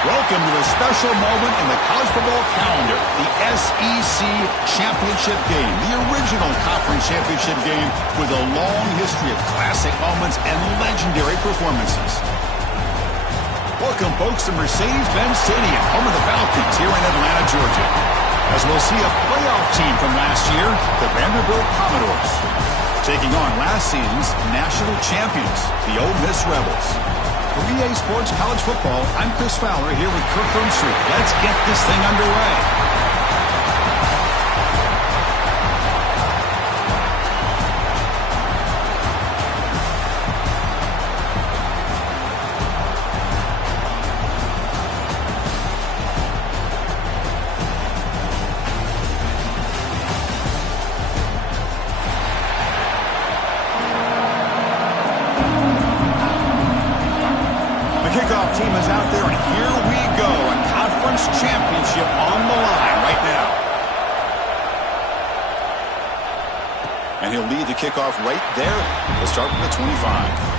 Welcome to a special moment in the college football calendar, the SEC Championship Game, the original conference championship game with a long history of classic moments and legendary performances. Welcome, folks, to Mercedes-Benz Stadium, home of the Falcons here in Atlanta, Georgia, as we'll see a playoff team from last year, the Vanderbilt Commodores, taking on last season's national champions, the Ole Miss Rebels. For EA Sports College Football, I'm Chris Fowler here with Kirk Herbstreit. Let's get this thing underway. Kickoff team is out there, and here we go. A conference championship on the line right now. And he'll lead the kickoff right there. We'll start from the 25.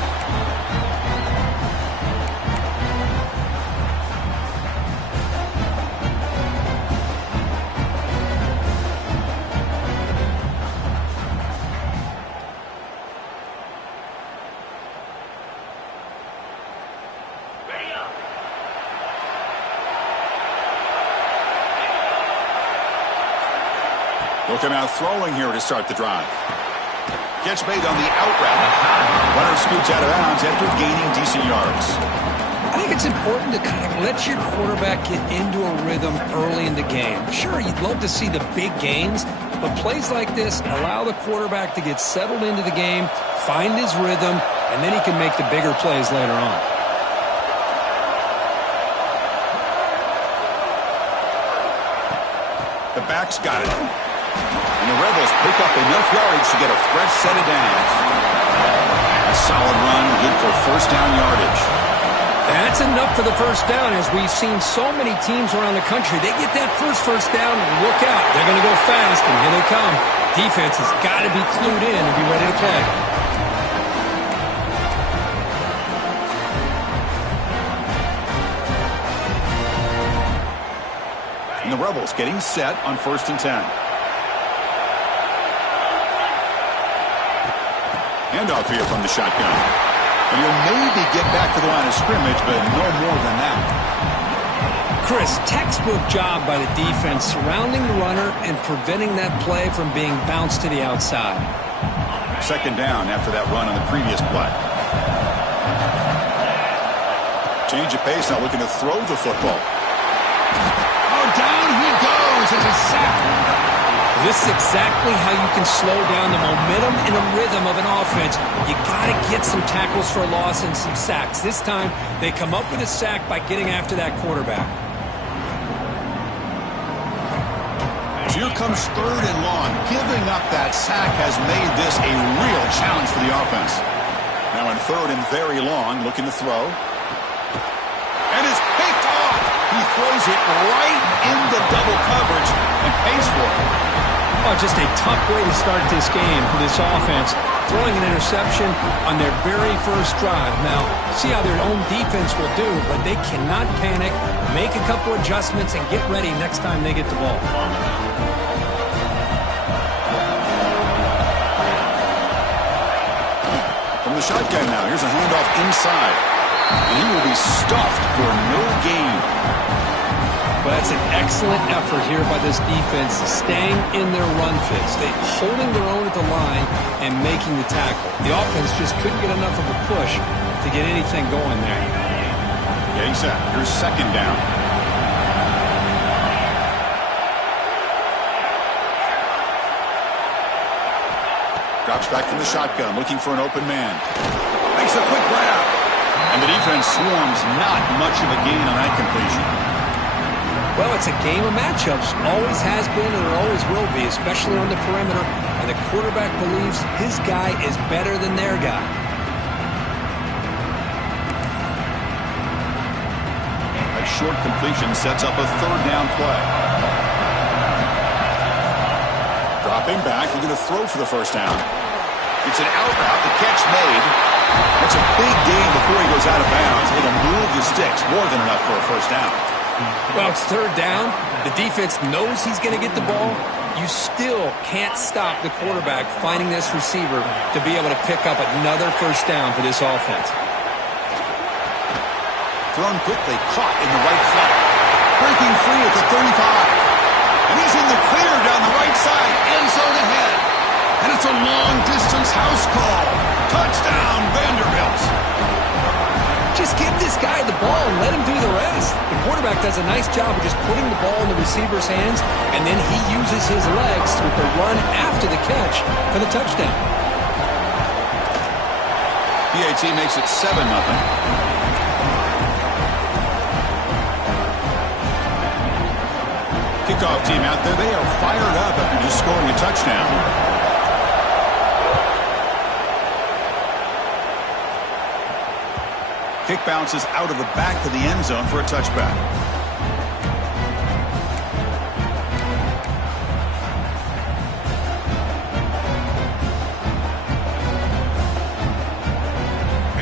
Looking out throwing here to start the drive. Catch made on the out route. Runner scoots out of bounds after gaining decent yards. I think it's important to kind of let your quarterback get into a rhythm early in the game. Sure, you'd love to see the big gains, but plays like this allow the quarterback to get settled into the game, find his rhythm, and then he can make the bigger plays later on. The back's got it. And the Rebels pick up enough yards to get a fresh set of downs. A solid run, good for first down yardage. That's enough for the first down, as we've seen so many teams around the country. They get that first down, look out. They're going to go fast, and here they come. Defense has got to be clued in and be ready to play. And the Rebels getting set on 1st and 10. Handoff here from the shotgun. And he'll maybe get back to the line of scrimmage, but no more than that. Chris, textbook job by the defense surrounding the runner and preventing that play from being bounced to the outside. 2nd down after that run on the previous play. Change of pace, now looking to throw the football. Oh, down he goes. It's a sack. This is exactly how you can slow down the momentum and the rhythm of an offense. You got to get some tackles for a loss and some sacks. This time, they come up with a sack by getting after that quarterback. Here comes 3rd and long. Giving up that sack has made this a real challenge for the offense. Now in 3rd and very long, looking to throw. And it's picked off. He throws it right into double coverage and pays for it. Oh, just a tough way to start this game for this offense. Throwing an interception on their very first drive. Now, see how their own defense will do, but they cannot panic, make a couple adjustments, and get ready next time they get the ball. From the shotgun now, here's a handoff inside. And he will be stuffed for no gain. But that's an excellent effort here by this defense, staying in their run fits. They holding their own at the line and making the tackle. The offense just couldn't get enough of a push to get anything going there. Getting set. Here's 2nd down. Drops back from the shotgun, looking for an open man. Makes a quick grab. And the defense swarms, not much of a gain on that completion. Well, it's a game of matchups. Always has been and it always will be, especially on the perimeter. And the quarterback believes his guy is better than their guy. A short completion sets up a 3rd down play. Dropping back, looking to throw for the first down. It's an out route, the catch made. That's a big gain to before he goes out of bounds. It'll move the sticks more than enough for a first down. Well, it's third down. The defense knows he's going to get the ball. You still can't stop the quarterback finding this receiver to be able to pick up another first down for this offense. Thrown quickly, caught in the right flat. Breaking free at the 35. And he's in the clear down the right side. End zone ahead. And it's a long-distance house call. Touchdown, Vanderbilt. Just give this guy the ball and let him do the rest. The quarterback does a nice job of just putting the ball in the receiver's hands, and then he uses his legs with the run after the catch for the touchdown. PAT makes it 7-0. Kickoff team out there, they are fired up after just scoring a touchdown. Kick bounces out of the back of the end zone for a touchback.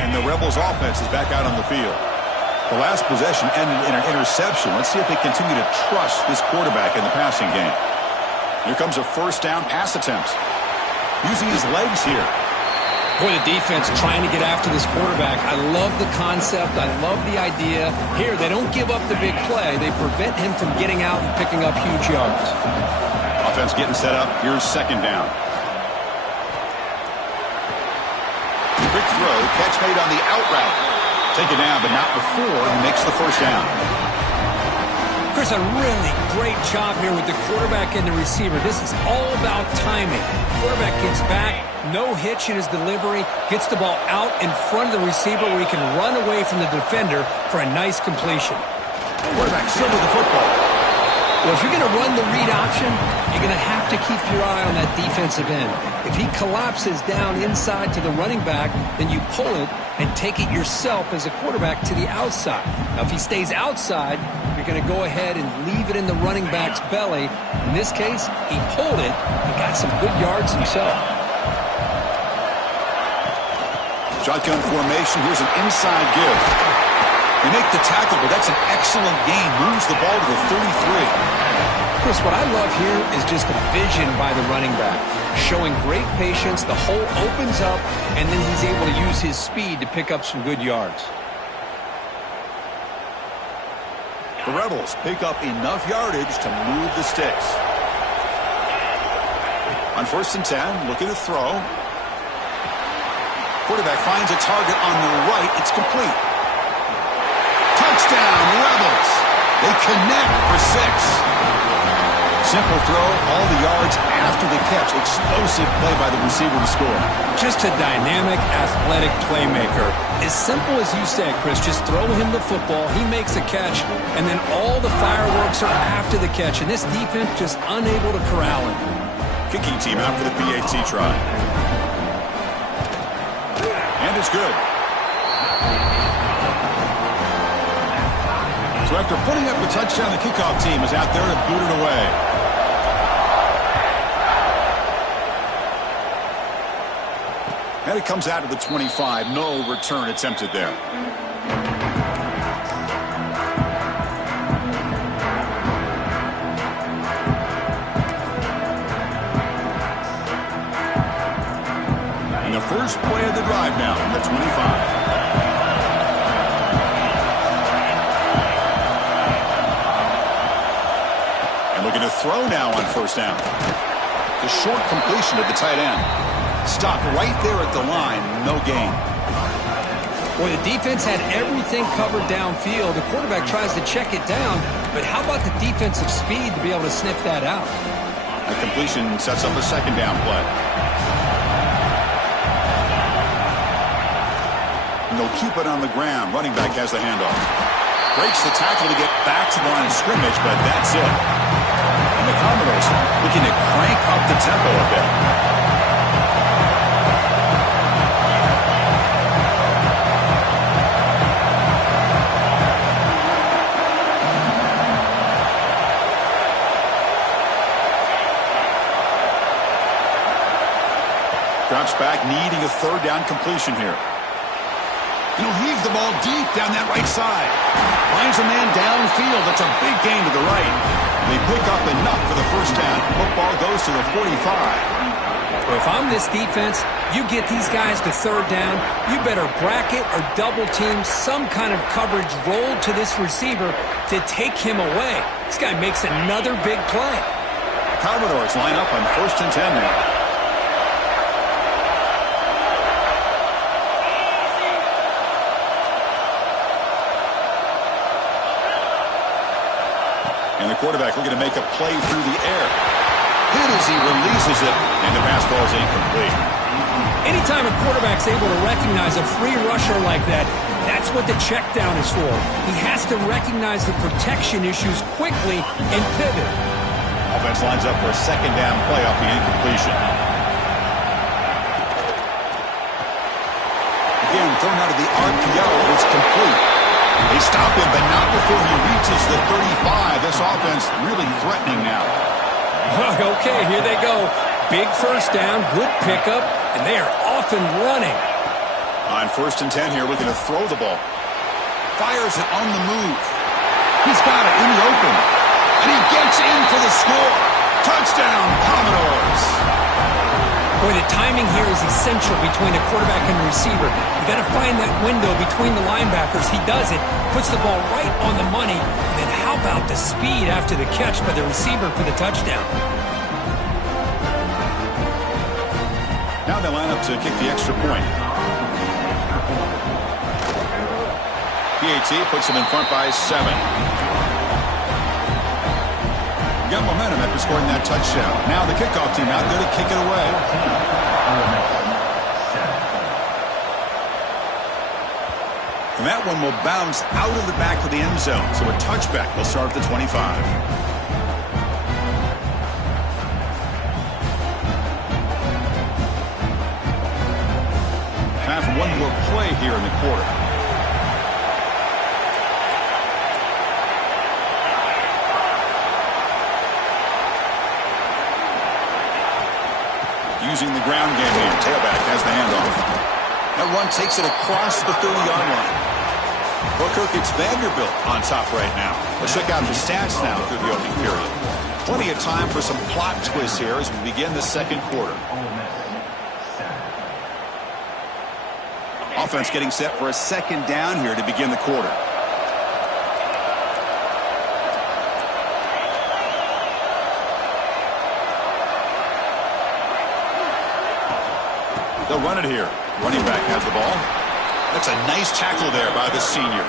And the Rebels offense is back out on the field. The last possession ended in an interception. Let's see if they continue to trust this quarterback in the passing game. Here comes a first down pass attempt. Using his legs here. Boy, the defense trying to get after this quarterback. I love the concept. I love the idea. Here, they don't give up the big play. They prevent him from getting out and picking up huge yards. Offense getting set up. Here's second down. Quick throw. Catch made on the out route. Take it down, but not before he makes the first down. Chris, a really great job here with the quarterback and the receiver. This is all about timing. Quarterback gets back, no hitch in his delivery, gets the ball out in front of the receiver where he can run away from the defender for a nice completion. Quarterback still with the football. Well, if you're going to run the read option, you're going to have to keep your eye on that defensive end. If he collapses down inside to the running back, then you pull it and take it yourself as a quarterback to the outside. Now, if he stays outside, you're going to go ahead and leave it in the running back's belly. In this case, he pulled it and got some good yards himself. Shotgun formation. Here's an inside give. They make the tackle, but that's an excellent gain. Moves the ball to the 33. Chris, what I love here is just the vision by the running back. Showing great patience, the hole opens up, and then he's able to use his speed to pick up some good yards. The Rebels pick up enough yardage to move the sticks. On 1st and 10, looking to throw. Quarterback finds a target on the right. It's complete. Touchdown, Rebels. They connect for 6. Simple throw, all the yards after the catch. Explosive play by the receiver to score. Just a dynamic, athletic playmaker. As simple as you said, Chris, just throw him the football, he makes a catch, and then all the fireworks are after the catch, and this defense just unable to corral him. Kicking team out for the PAT try. And it's good. So after putting up the touchdown, the kickoff team is out there to boot it away. And it comes out of the 25. No return attempted there. And the first play of the drive now from the 25. Looking to throw now on 1st down. The short completion to the tight end. Stopped right there at the line. No gain. Boy, the defense had everything covered downfield. The quarterback tries to check it down, but how about the defensive speed to be able to sniff that out? The completion sets up a 2nd down play. And they'll keep it on the ground. Running back has the handoff. Breaks the tackle to get back to the line of scrimmage, but that's it. And the Commodores looking to crank up the tempo a bit. Drops back, needing a 3rd down completion here. And he'll heave the ball deep down that right side. Finds a man downfield. That's a big gain to the right. They pick up enough for the first down. Football goes to the 45. If I'm this defense, you get these guys to third down, you better bracket or double team some kind of coverage roll to this receiver to take him away. This guy makes another big play. Commodores line up on 1st and 10 now. And the quarterback looking to make a play through the air. Hit as he releases it, and the pass ball is incomplete. Anytime a quarterback's able to recognize a free rusher like that, that's what the check down is for. He has to recognize the protection issues quickly and pivot. Offense lines up for a second down play off the incompletion. Again, thrown out of the RPO, it's complete. They stop him, but not before he reaches the 35. This offense really threatening now. Okay, here they go. Big first down, good pickup, and they are off and running. On 1st and 10 here, looking to throw the ball. Fires it on the move. He's got it in the open. And he gets in for the score. Touchdown, Commodores. Boy, the timing here is essential between a quarterback and a receiver. You got to find that window between the linebackers. He does it, puts the ball right on the money. And then how about the speed after the catch by the receiver for the touchdown? Now they line up to kick the extra point. PAT puts them in front by 7. Got momentum after scoring that touchdown. Now the kickoff team out there to kick it away. And that one will bounce out of the back of the end zone. So a touchback will start at the 25. Time for one more play here in the quarter. Using the ground game here. Tailback has the handoff. That run takes it across the 30-yard line. Booker gets Vanderbilt on top right now. Let's check out the stats now through the opening period. Plenty of time for some plot twists here as we begin the second quarter. Offense getting set for a second down here to begin the quarter. They'll run it here. Running back has the ball. That's a nice tackle there by the senior.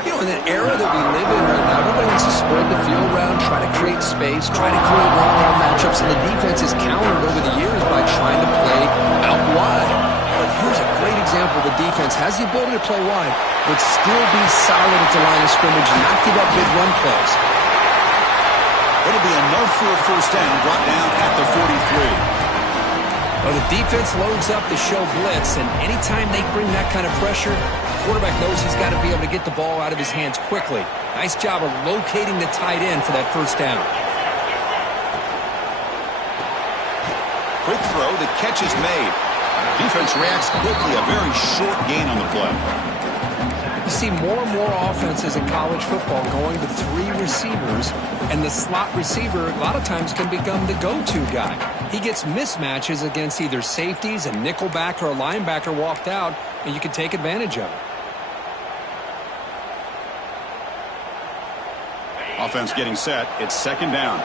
You know, in that era that we live in right now, everybody wants to spread the field around, try to create space, try to create one-on-one matchups, and the defense is countered over the years by trying to play out wide. But here's a great example. The defense has the ability to play wide, but still be solid at the line of scrimmage and not give up big run plays. It'll be enough for a first down, brought down at the 43. Well, the defense loads up to show blitz, and anytime they bring that kind of pressure, the quarterback knows he's got to be able to get the ball out of his hands quickly. Nice job of locating the tight end for that first down. Quick throw, the catch is made. Defense reacts quickly, a very short gain on the play. You see more and more offenses in college football going to 3 receivers, and the slot receiver a lot of times can become the go-to guy. He gets mismatches against either safeties, a nickelback, or a linebacker walked out, and you can take advantage of it. Offense getting set. It's second down.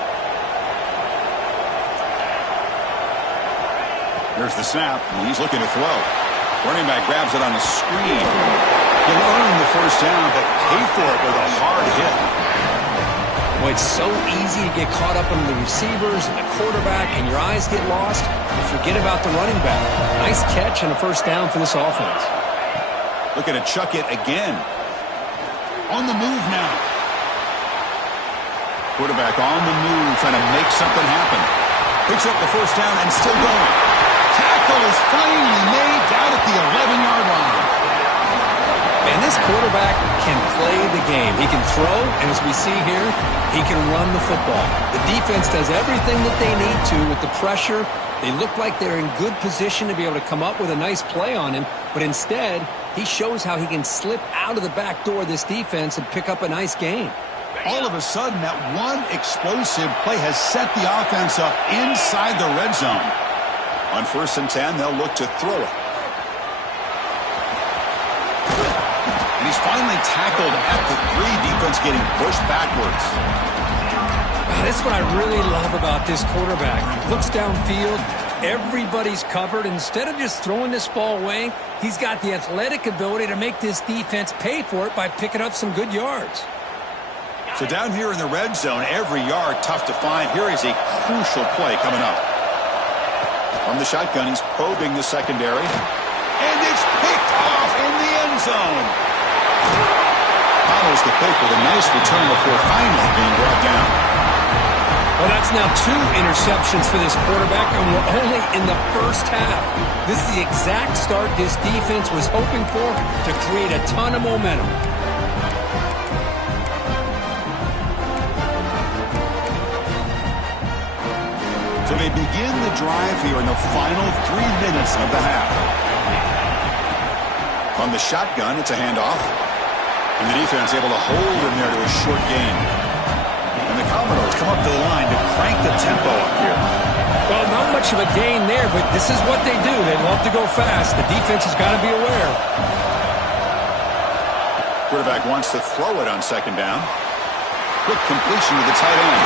Here's the snap. He's looking to throw. Running back grabs it on a screen. He'll earn the first down, but pay for it with a hard hit. Well, it's so easy to get caught up in the receivers and the quarterback, and your eyes get lost. You forget about the running back. Nice catch and a first down for this offense. Looking to chuck it again. On the move now. Quarterback on the move, trying to make something happen. Picks up the first down and still going. Tackle is finally made down at the 11-yard line. And this quarterback can play the game. He can throw, and as we see here, he can run the football. The defense does everything that they need to with the pressure They look like they're in good position to be able to come up with a nice play on him, but instead, he shows how he can slip out of the back door of this defense and pick up a nice gain. All of a sudden, that one explosive play has set the offense up inside the red zone. On 1st and 10, they'll look to throw it. And he's finally tackled at the 3. Defense getting pushed backwards. This is what I really love about this quarterback. He looks downfield. Everybody's covered. Instead of just throwing this ball away, he's got the athletic ability to make this defense pay for it by picking up some good yards. So down here in the red zone, every yard tough to find. Here is a crucial play coming up. From the shotgun, he's probing the secondary. And it's picked off in the end zone. Follows the pick with a nice return before finally being brought down. Well, that's now 2 interceptions for this quarterback, and we're only in the first half. This is the exact start this defense was hoping for to create a ton of momentum. So they begin the drive here in the final 3 minutes of the half. From the shotgun, it's a handoff. And the defense able to hold him there to a short gain. And the Commodores come up to the line to crank the tempo up here. Well, not much of a gain there, but this is what they do. They love to go fast. The defense has got to be aware. Quarterback wants to throw it on 2nd down. Quick completion to the tight end.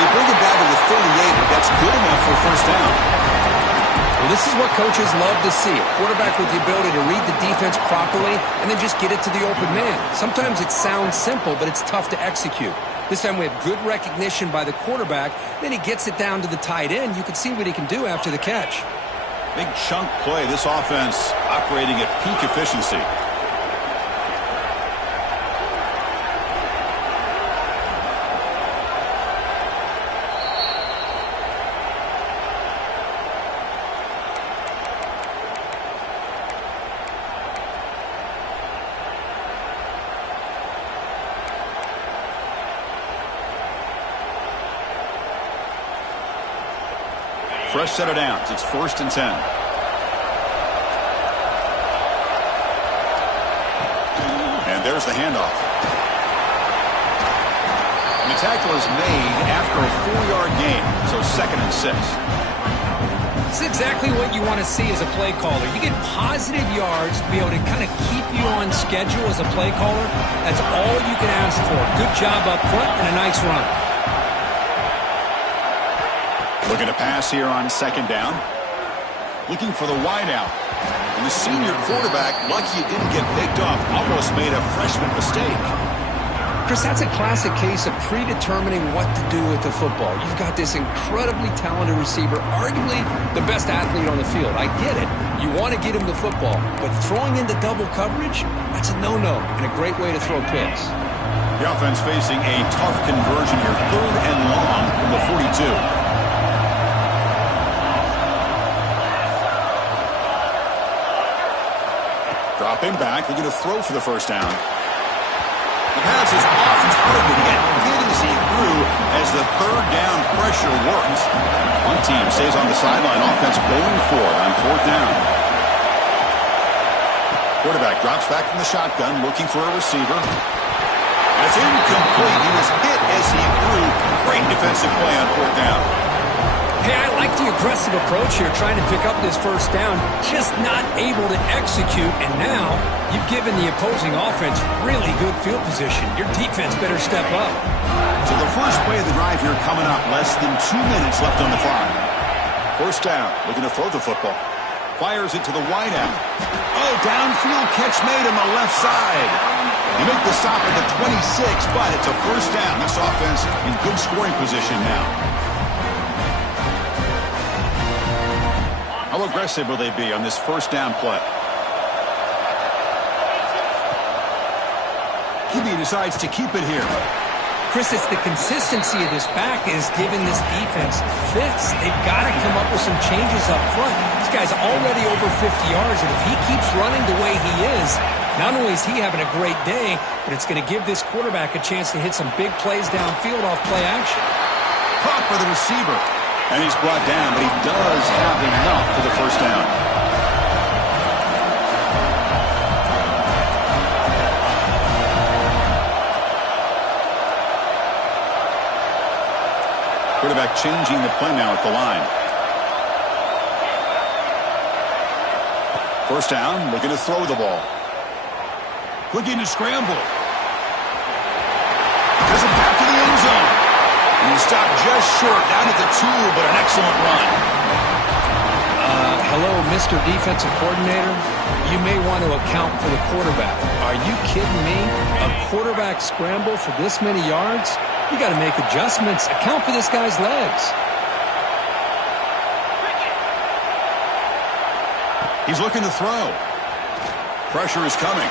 They bring it down to the 38, but that's good enough for 1st down. Well, this is what coaches love to see. A quarterback with the ability to read the defense properly and then just get it to the open man. Sometimes it sounds simple, but it's tough to execute. This time we have good recognition by the quarterback. Then he gets it down to the tight end. You can see what he can do after the catch. Big chunk play. This offense operating at peak efficiency. Fresh set of downs. It's 1st and 10. And there's the handoff. And the tackle is made after a 4-yard gain, so 2nd and 6. This is exactly what you want to see as a play caller. You get positive yards to be able to kind of keep you on schedule as a play caller. That's all you can ask for. Good job up front and a nice run. Looking to pass here on 2nd down. Looking for the wideout. And the senior quarterback, lucky it didn't get picked off, almost made a freshman mistake. Chris, that's a classic case of predetermining what to do with the football. You've got this incredibly talented receiver, arguably the best athlete on the field. I get it. You want to get him the football, but throwing into double coverage, that's a no-no and a great way to throw picks. The offense facing a tough conversion here, 3rd and long from the 42. Dropping back, they're going to throw for the 1st down. The pass is off target and hit as he threw as the 3rd down pressure works. One team stays on the sideline, offense going for it on 4th down. Quarterback drops back from the shotgun, looking for a receiver. That's incomplete. He was hit as he threw. Great defensive play on 4th down. Hey, I like the aggressive approach here, trying to pick up this 1st down, just not able to execute, and now you've given the opposing offense really good field position. Your defense better step up. So the first play of the drive here coming up, less than 2 minutes left on the clock. 1st down, looking to throw the football. Fires it to the wideout. Oh, downfield catch made on the left side. You make the stop at the 26, but it's a 1st down. This offense in good scoring position now. How aggressive will they be on this 1st down play? Kibbe decides to keep it here. Chris, it's the consistency of this back is giving this defense fits. They've got to come up with some changes up front. This guy's already over 50 yards, and if he keeps running the way he is, not only is he having a great day, but it's going to give this quarterback a chance to hit some big plays downfield off play action. Caught by the receiver. And he's brought down, but he does have enough for the first down. Quarterback changing the play now at the line. First down, looking to throw the ball. Looking to scramble. Does it back to the end zone. And he stopped just short, down at the 2, but an excellent run. Hello, Mr. Defensive Coordinator. You may want to account for the quarterback. Are you kidding me? A quarterback scramble for this many yards? You got to make adjustments. Account for this guy's legs. He's looking to throw. Pressure is coming.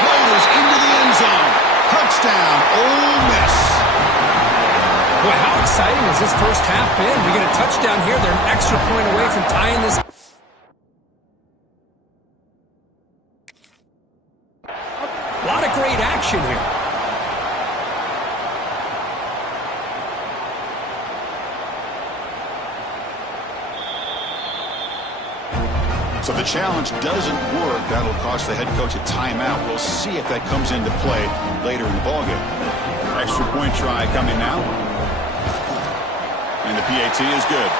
Floaters into the end zone. Touchdown, Ole Miss. Boy, how exciting has this first half been? We get a touchdown here. They're an extra point away from tying this. A lot of great action here. So the challenge doesn't work. That'll cost the head coach a timeout. We'll see if that comes into play later in the ballgame. Extra point try coming now. And the PAT is good.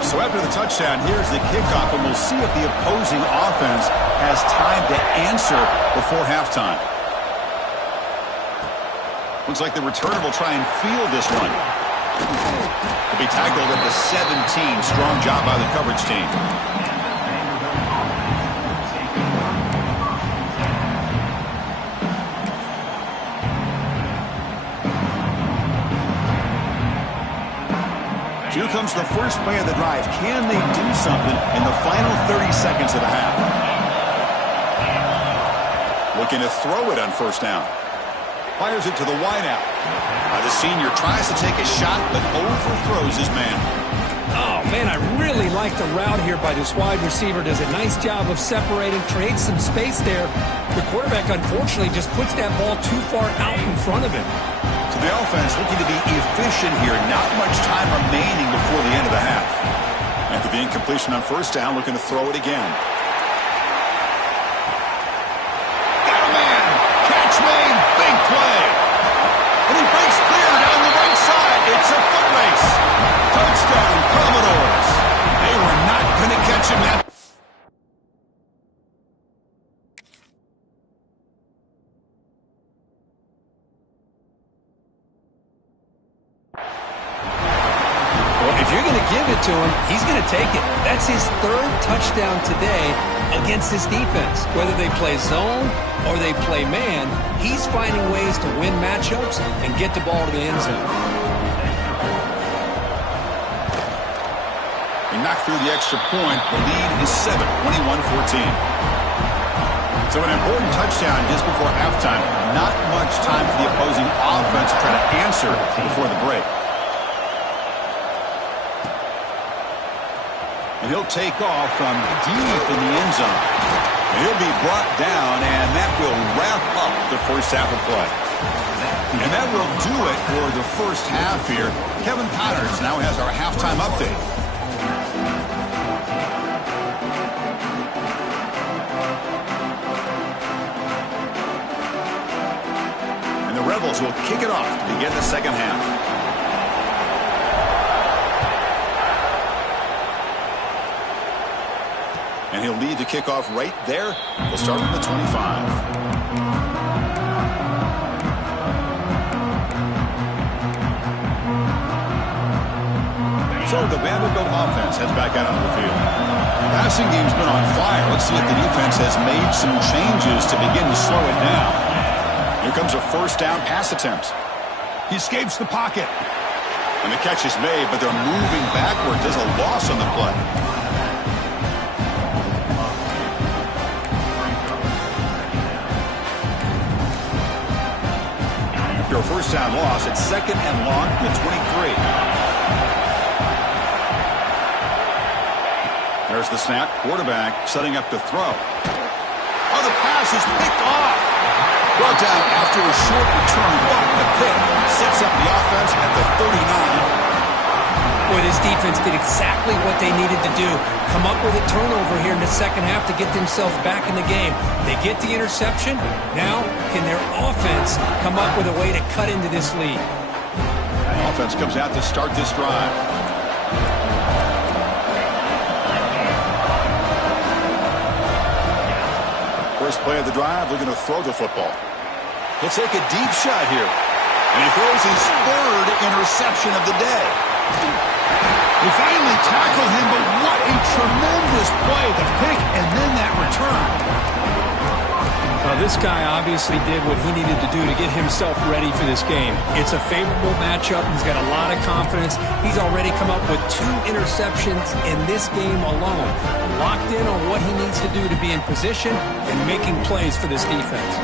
So after the touchdown, here's the kickoff, and we'll see if the opposing offense has time to answer before halftime. Looks like the returner will try and field this one. To be tackled at the 17. Strong job by the coverage team. Here comes the first play of the drive. Can they do something in the final 30 seconds of the half? Looking to throw it on first down. Fires it to the wideout. The senior tries to take a shot, but overthrows his man. Oh, man, I really like the route here by this wide receiver. Does a nice job of separating, creates some space there. The quarterback, unfortunately, just puts that ball too far out in front of him. So the offense looking to be efficient here. Not much time remaining before the end of the half. After the incompletion on first down, looking to throw it again. Got a man! Catch made! Big play! And he breaks clear down the right side. It's a foot race. Touchdown, Commodores. They were not going to catch him that. Well, if you're going to give it to him, he's going to take it. That's his third touchdown today against this defense. Whether they play zone or they play man, he's finding ways to win matchups and get the ball to the end zone. He knocked through the extra point. The lead is 7, 21-14. So an important touchdown just before halftime. Not much time for the opposing offense to try to answer before the break. And he'll take off from deep in the end zone. And he'll be brought down, and that will wrap up the first half of play. And that will do it for the first half here. Kevin Connors now has our halftime update. And the Rebels will kick it off to begin the second half. And he'll lead the kickoff right there. We'll start from the 25. So the Vanderbilt offense heads back out onto the field. The passing game's been on fire. Let's see if the defense has made some changes to begin to slow it down. Here comes a first down pass attempt. He escapes the pocket. And the catch is made, but they're moving backwards. There's a loss on the play. After a first down loss, it's second and long to 23. There's the snap. Quarterback setting up to throw. Oh, the pass is picked off. Brought down after a short return, but the pick sets up the offense at the 39. Boy, this defense did exactly what they needed to do. Come up with a turnover here in the second half to get themselves back in the game. They get the interception. Now, can their offense come up with a way to cut into this lead? The offense comes out to start this drive. First play of the drive, they're going to throw the football. He'll take a deep shot here. And he throws his third interception of the day. They finally tackle him, but what a tremendous play. The pick and then that return. Well, this guy obviously did what he needed to do to get himself ready for this game. It's a favorable matchup. He's got a lot of confidence. He's already come up with 2 interceptions in this game alone. Locked in on what he needs to do to be in position and making plays for this defense.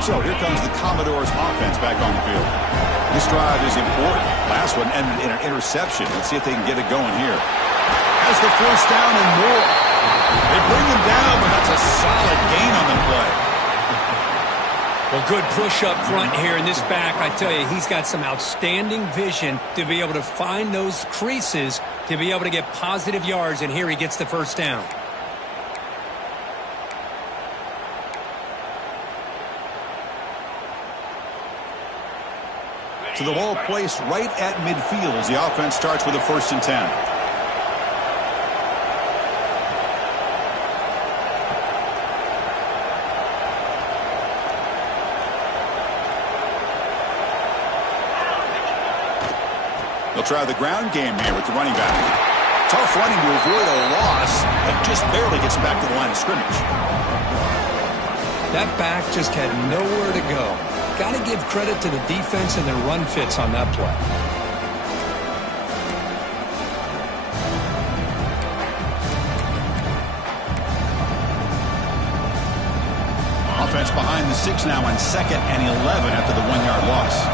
So here comes the Commodores offense back on the field. This drive is important. Last one ended in an interception. Let's see if they can get it going here. Has the first down and more. They bring him down, but that's a solid gain on the play. Well, good push up front here in this back. I tell you, he's got some outstanding vision to be able to find those creases, to be able to get positive yards, and here he gets the first down. To the ball placed right at midfield as the offense starts with a 1st and 10. They'll try the ground game here with the running back. Tough running to avoid a loss, but just barely gets back to the line of scrimmage. That back just had nowhere to go. Got to give credit to the defense and their run fits on that play. Offense behind the 6 now on 2nd and 11 after the 1-yard loss.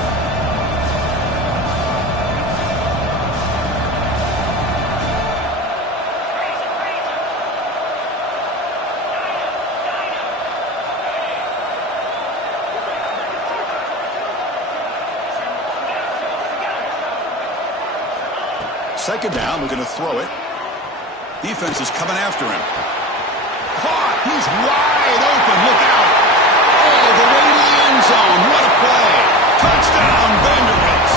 Second down, we're going to throw it. Defense is coming after him. Caught! He's wide open. Look out! All the way to the end zone. What a play! Touchdown, Vanderbilt!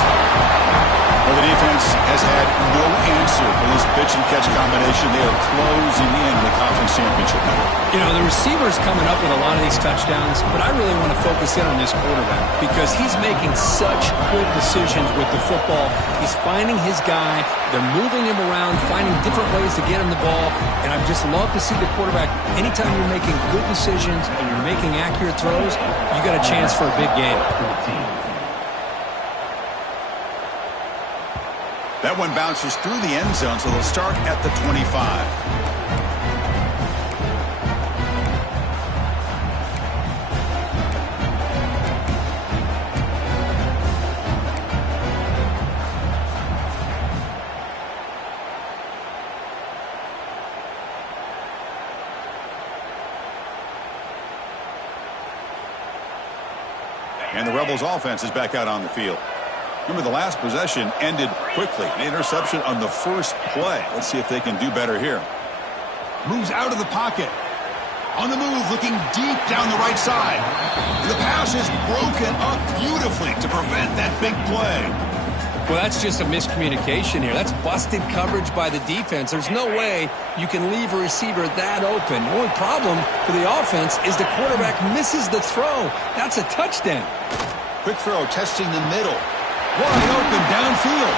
Well, the defense has had no answer for this pitch-and-catch combination. They are closing in the conference championship now. You know, the receiver's coming up with a lot of these touchdowns, but I really want to focus in on this quarterback because he's making such good decisions with the football. He's finding his guy. They're moving him around, finding different ways to get him the ball, and I just love to see the quarterback. Anytime you're making good decisions and you're making accurate throws, you got a chance for a big game. That one bounces through the end zone, so they'll start at the 25. And the Rebels offense is back out on the field. Remember, the last possession ended quickly. An interception on the first play. Let's see if they can do better here. Moves out of the pocket. On the move, looking deep down the right side. The pass is broken up beautifully to prevent that big play. Well, that's just a miscommunication here. That's busted coverage by the defense. There's no way you can leave a receiver that open. The only problem for the offense is the quarterback misses the throw. That's a touchdown. Quick throw, testing the middle. Wide open downfield.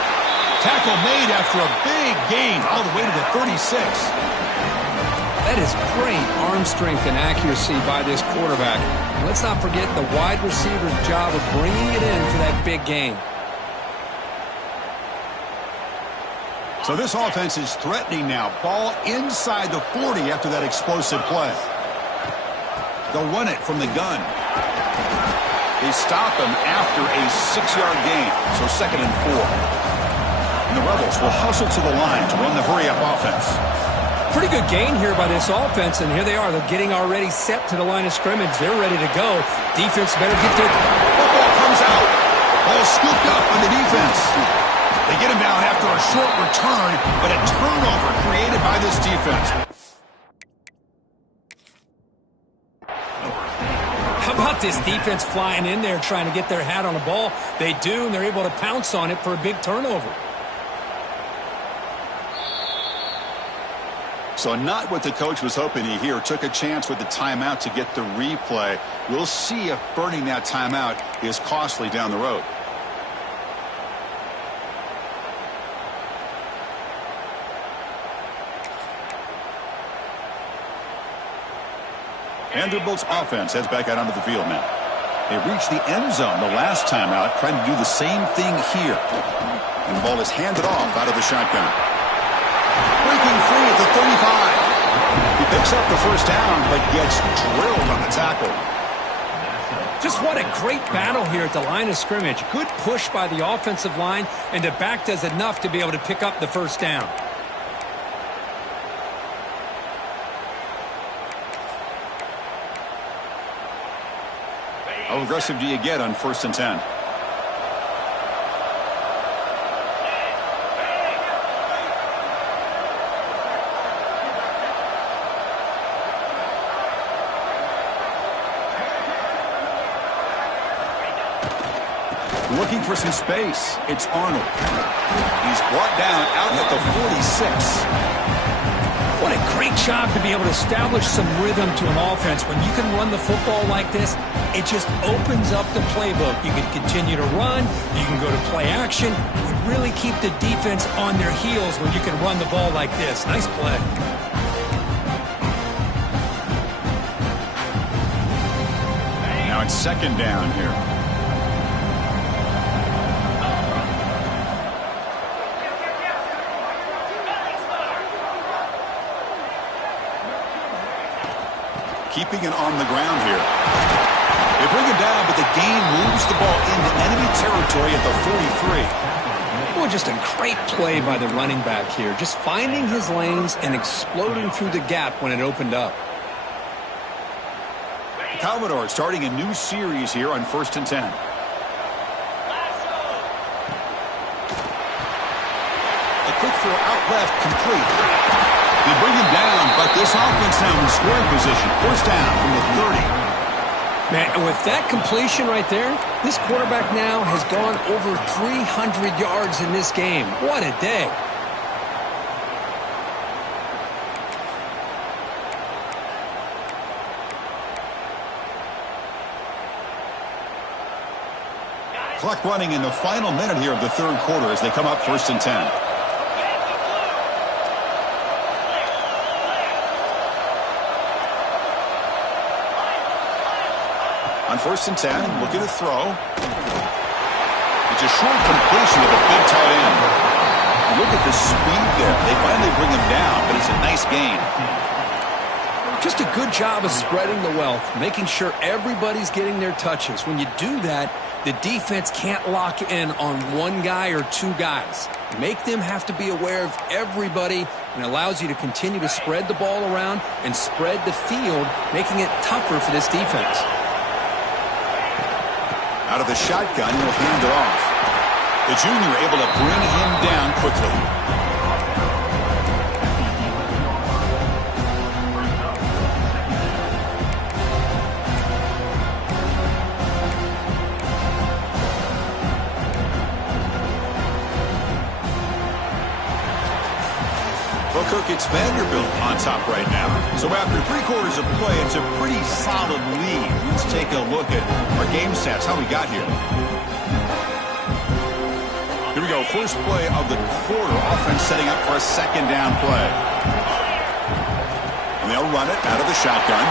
Tackle made after a big gain all the way to the 36. That is great arm strength and accuracy by this quarterback. Let's not forget the wide receiver's job of bringing it in for that big gain. So this offense is threatening now. Ball inside the 40 after that explosive play. They'll run it from the gun. They stop him after a 6-yard gain, so 2nd and 4. And the Rebels will hustle to the line to run the hurry-up offense. Pretty good gain here by this offense, and here they are. They're getting already set to the line of scrimmage. They're ready to go. Defense better get their... Football comes out. Ball scooped up on the defense. They get him down after a short return, but a turnover created by this defense. How about this defense flying in there trying to get their hat on the ball? They do, and they're able to pounce on it for a big turnover. So not what the coach was hoping to hear. Took a chance with the timeout to get the replay. We'll see if burning that timeout is costly down the road. Vanderbilt's offense heads back out onto the field now. They reached the end zone the last time out, trying to do the same thing here. And the ball is handed off out of the shotgun. Breaking free at the 35. He picks up the first down, but gets drilled on the tackle. Just what a great battle here at the line of scrimmage. Good push by the offensive line, and the back does enough to be able to pick up the first down. How aggressive do you get on 1st and 10? Looking for some space. It's Arnold. He's brought down out at the 46. What a great job to be able to establish some rhythm to an offense. When you can run the football like this, it just opens up the playbook. You can continue to run. You can go to play action. You really keep the defense on their heels when you can run the ball like this. Nice play. Now it's 2nd down here. Keeping it on the ground here. They bring him down, but the gain moves the ball into enemy territory at the 43. Well, just a great play by the running back here. Just finding his lanes and exploding through the gap when it opened up. The Commodores starting a new series here on 1st and 10. A quick throw out left, complete. They bring him down, but this offense now in scoring position. 1st down from the 30. Man, with that completion right there, this quarterback now has gone over 300 yards in this game. What a day. Clock running in the final minute here of the 3rd quarter as they come up 1st and 10. On 1st and 10, looking to throw. It's a short completion of a big tight end. Look at the speed there. They finally bring him down, but it's a nice gain. Just a good job of spreading the wealth, making sure everybody's getting their touches. When you do that, the defense can't lock in on one guy or two guys. Make them have to be aware of everybody, and allows you to continue to spread the ball around and spread the field, making it tougher for this defense. Out of the shotgun, he'll hand it off. The junior able to bring him down quickly. Kirk, it's Vanderbilt on top right now. So after 3 quarters of play, it's a pretty solid lead. Let's take a look at our game stats, how we got here. Here we go, first play of the quarter. Offense setting up for a 2nd down play. And they'll run it out of the shotgun.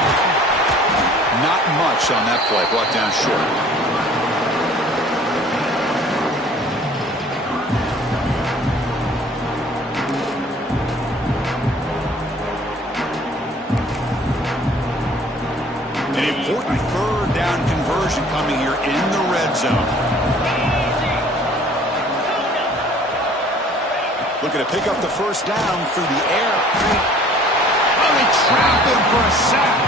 Not much on that play, brought down short. Important 3rd down conversion coming here in the red zone. Looking to pick up the first down through the air. trap him for a sack.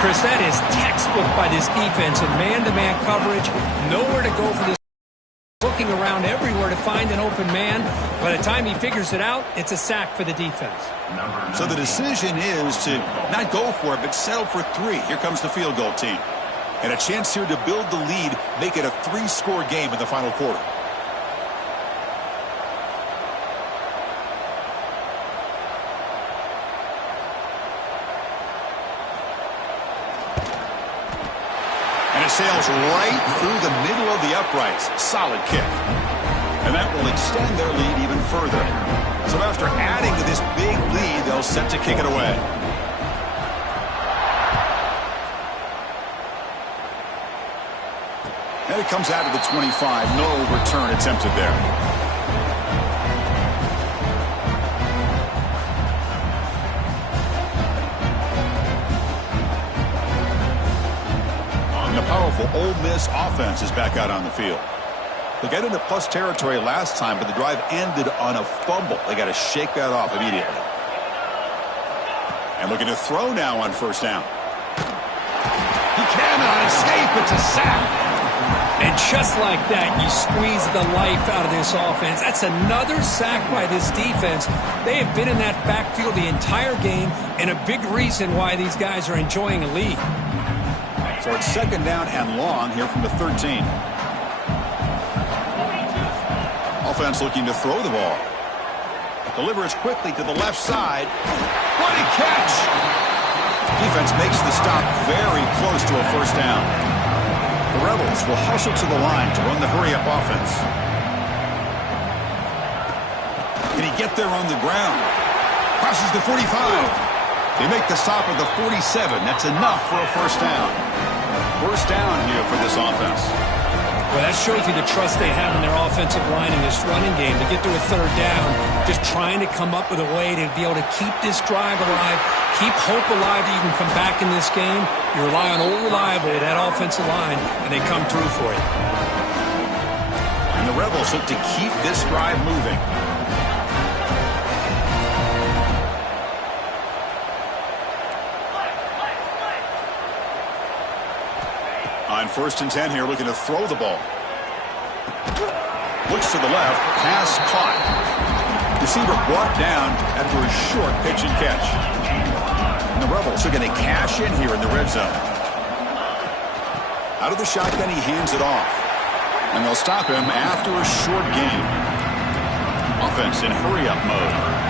Chris, that is textbook by this defense in man-to-man coverage. Nowhere to go for this. Looking around everywhere to find an open man. By the time he figures it out, it's a sack for the defense. So the decision is to not go for it, but settle for 3. Here comes the field goal team. And a chance here to build the lead, make it a 3-score game in the final quarter. And it sails right through the middle of the uprights. Solid kick. And that will extend their lead even further. So after adding to this big lead, they'll set to kick it away. And it comes out of the 25. No return attempted there. And the powerful Ole Miss offense is back out on the field. They got into plus territory last time, but the drive ended on a fumble. They got to shake that off immediately. And looking to throw now on first down. He cannot escape. It's a sack. And just like that, you squeeze the life out of this offense. That's another sack by this defense. They have been in that backfield the entire game, and a big reason why these guys are enjoying a lead. So it's second down and long here from the 13. Offense looking to throw the ball. Delivers quickly to the left side. What a catch! Defense makes the stop very close to a first down. The Rebels will hustle to the line to run the hurry-up offense. Can he get there on the ground? Crosses the 45. They make the stop at the 47. That's enough for a first down. First down here for this offense. Well, that shows you the trust they have in their offensive line in this running game. To get to a third down, just trying to come up with a way to be able to keep this drive alive, keep hope alive that you can come back in this game. You rely on Old Reliable, that offensive line, and they come through for you. And the Rebels look to keep this drive moving. On first and 10 here, looking to throw the ball. Looks to the left, pass caught. Receiver brought down after a short pitch and catch. And the Rebels are going to cash in here in the red zone. Out of the shotgun, he hands it off. And they'll stop him after a short gain. Offense in hurry-up mode.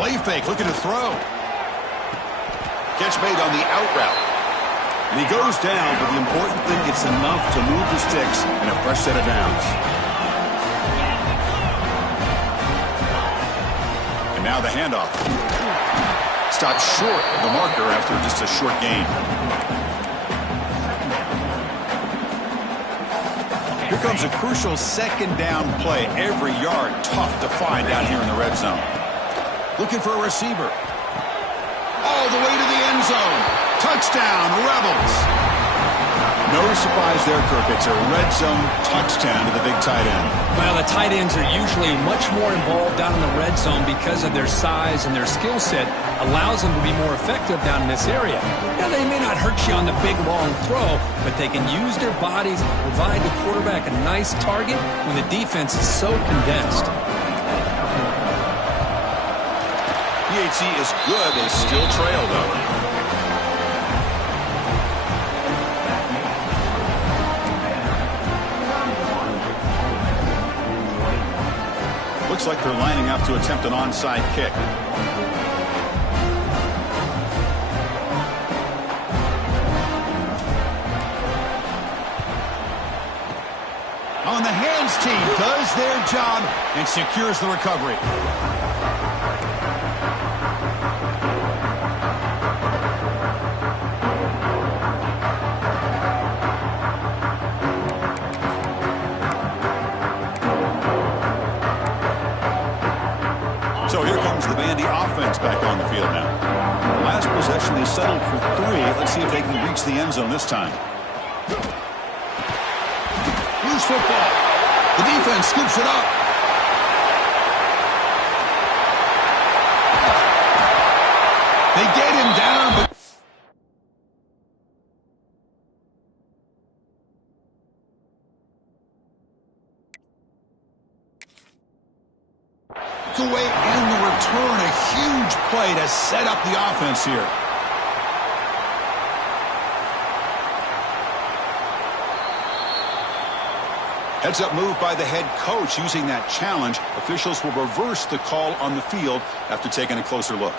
Play fake, looking to throw. Catch made on the out route. And he goes down, but the important thing, it's enough to move the sticks and a fresh set of downs. And now the handoff. Stopped short of the marker after just a short gain. Here comes a crucial second down play. Every yard tough to find down here in the red zone. Looking for a receiver. All the way to the end zone. Touchdown, Rebels. No surprise there, Kirk. It's a red zone touchdown to the big tight end. Well, the tight ends are usually much more involved down in the red zone because of their size and their skill set allows them to be more effective down in this area. Now, they may not hurt you on the big, long throw, but they can use their bodies, provide the quarterback a nice target when the defense is so condensed. PHC is good. They still trail, though. Looks like they're lining up to attempt an onside kick. On the hands team does their job and secures the recovery. So here comes the Vandy offense back on the field now. Last possession, they settled for 3. Let's see if they can reach the end zone this time. Loose Steelers football. The defense scoops it up. They get him down, but away and the return, a huge play to set up the offense here. Heads up move by the head coach using that challenge. Officials will reverse the call on the field after taking a closer look.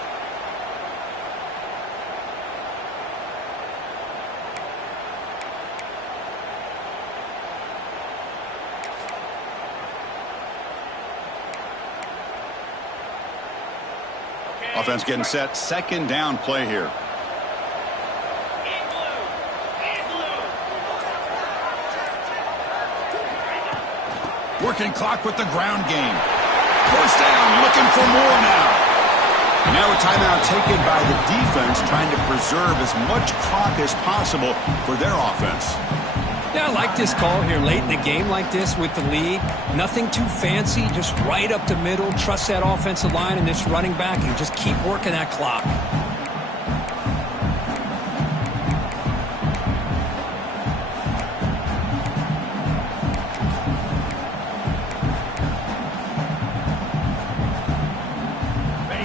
Offense getting set. Second down play here. Working clock with the ground game. First down, looking for more now. And now a timeout taken by the defense, trying to preserve as much clock as possible for their offense. Yeah, I like this call here late in the game like this with the lead. Nothing too fancy, just right up the middle. Trust that offensive line and this running back and just keep working that clock.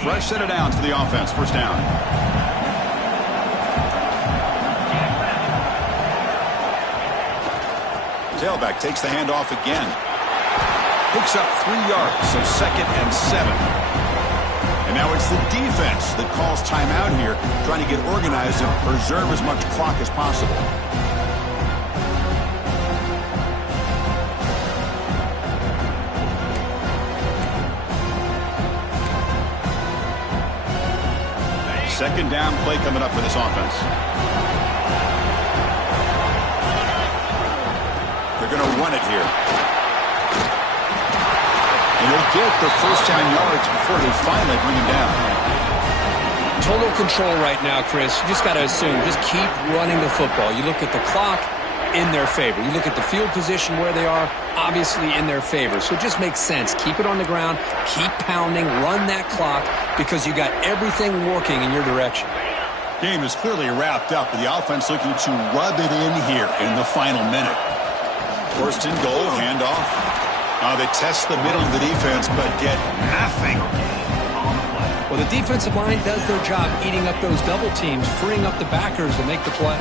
Fresh set of downs for the offense. First down. Tailback takes the handoff again. Picks up 3 yards, so 2nd and 7. And now it's the defense that calls timeout here, trying to get organized and preserve as much clock as possible. Second down play coming up for this offense. They're going to run it here. And they'll get the first down yards before they finally bring him down. Total control right now, Chris. You just got to assume. Just keep running the football. You look at the clock, in their favor. You look at the field position where they are, obviously in their favor. So it just makes sense. Keep it on the ground. Keep pounding. Run that clock because you got everything working in your direction. Game is clearly wrapped up, but the offense looking to rub it in here in the final minute. First and goal, handoff. They test the middle of the defense, but get nothing. Well, the defensive line does their job eating up those double teams, freeing up the backers to make the play.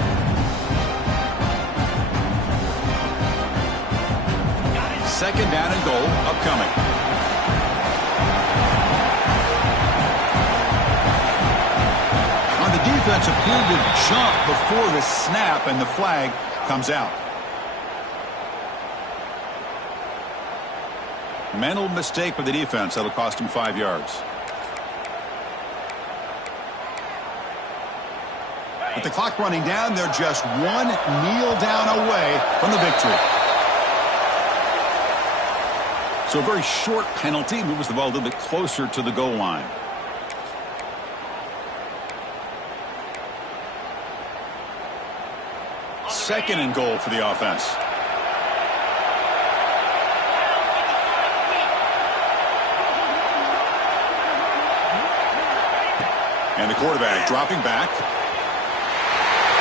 Second down and goal, upcoming. On the defense, appeared to jump before the snap, and the flag comes out. Mental mistake by the defense. That'll cost him 5 yards. With the clock running down, they're just one kneel down away from the victory. So a very short penalty moves the ball a little bit closer to the goal line. Second and goal for the offense. And the quarterback dropping back.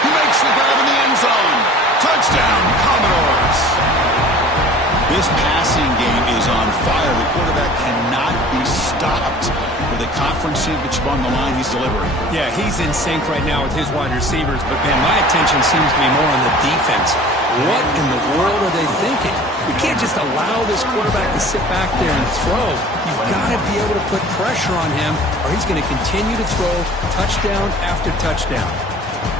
He makes the grab in the end zone. Touchdown, Commodores. This passing game is on fire. The quarterback cannot be stopped with a conference championship on the line he's delivering. Yeah, he's in sync right now with his wide receivers, but, man, my attention seems to be more on the defense. What in the world are they thinking? You can't just allow this quarterback to sit back there and throw. You've got to be able to put pressure on him, or he's going to continue to throw touchdown after touchdown.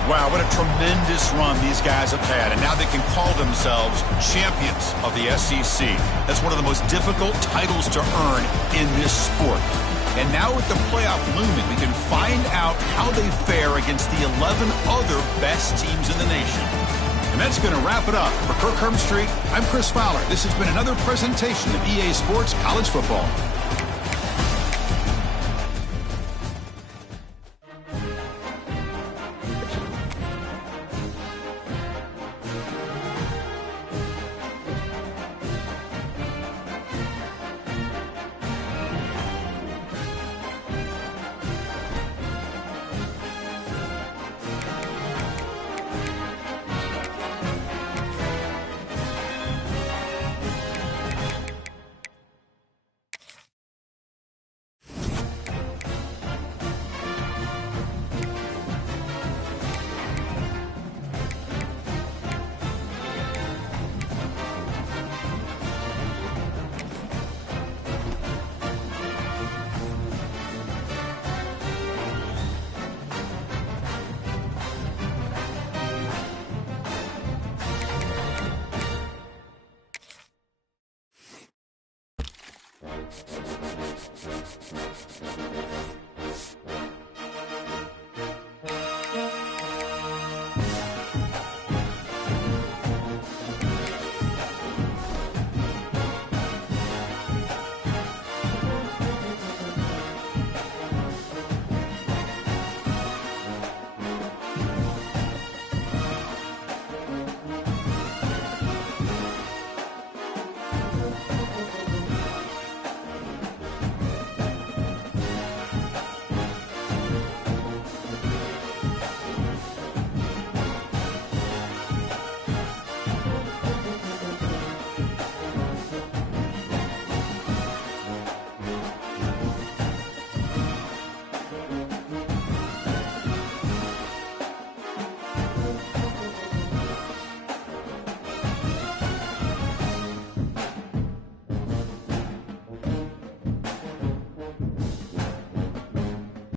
Wow, what a tremendous run these guys have had, and now they can call themselves champions of the SEC. That's one of the most difficult titles to earn in this sport. And now with the playoff looming, we can find out how they fare against the 11 other best teams in the nation. And that's going to wrap it up. For Kirk Herbstreit, I'm Chris Fowler. This has been another presentation of EA Sports College Football.